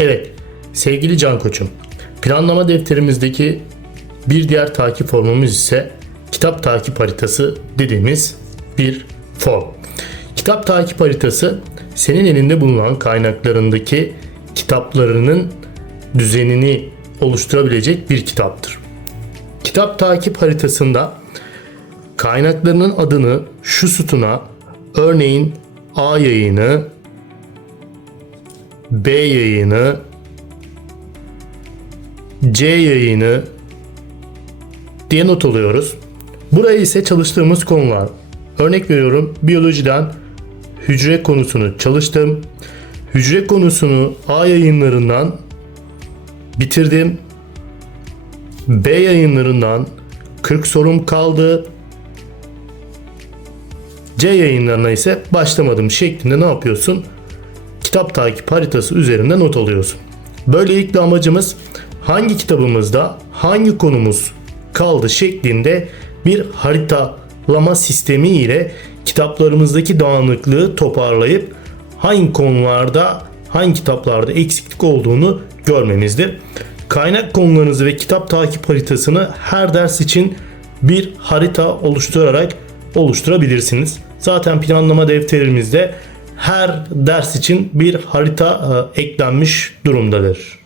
Evet, sevgili Can Koç'um. Planlama defterimizdeki bir diğer takip formumuz ise kitap takip haritası dediğimiz bir form. Kitap takip haritası senin elinde bulunan kaynaklarındaki kitaplarının düzenini oluşturabilecek bir kitaptır. Kitap takip haritasında kaynaklarının adını şu sütuna örneğin A yayını, B yayını, C yayını diye not alıyoruz. Buraya ise çalıştığımız konular. Örnek veriyorum biyolojiden hücre konusunu çalıştım. Hücre konusunu A yayınlarından bitirdim. B yayınlarından 40 sorum kaldı. C yayınlarına ise başlamadım şeklinde ne yapıyorsun? Kitap takip haritası üzerinde not alıyorsun. Böylelikle amacımız hangi kitabımızda hangi konumuz kaldı şeklinde bir haritalama sistemi ile kitaplarımızdaki dağınıklığı toparlayıp hangi konularda hangi kitaplarda eksiklik olduğunu görmemizdir. Kaynak konularınızı ve kitap takip haritasını her ders için bir harita oluşturarak oluşturabilirsiniz. Zaten planlama defterimizde her ders için bir harita e, eklenmiş durumdadır.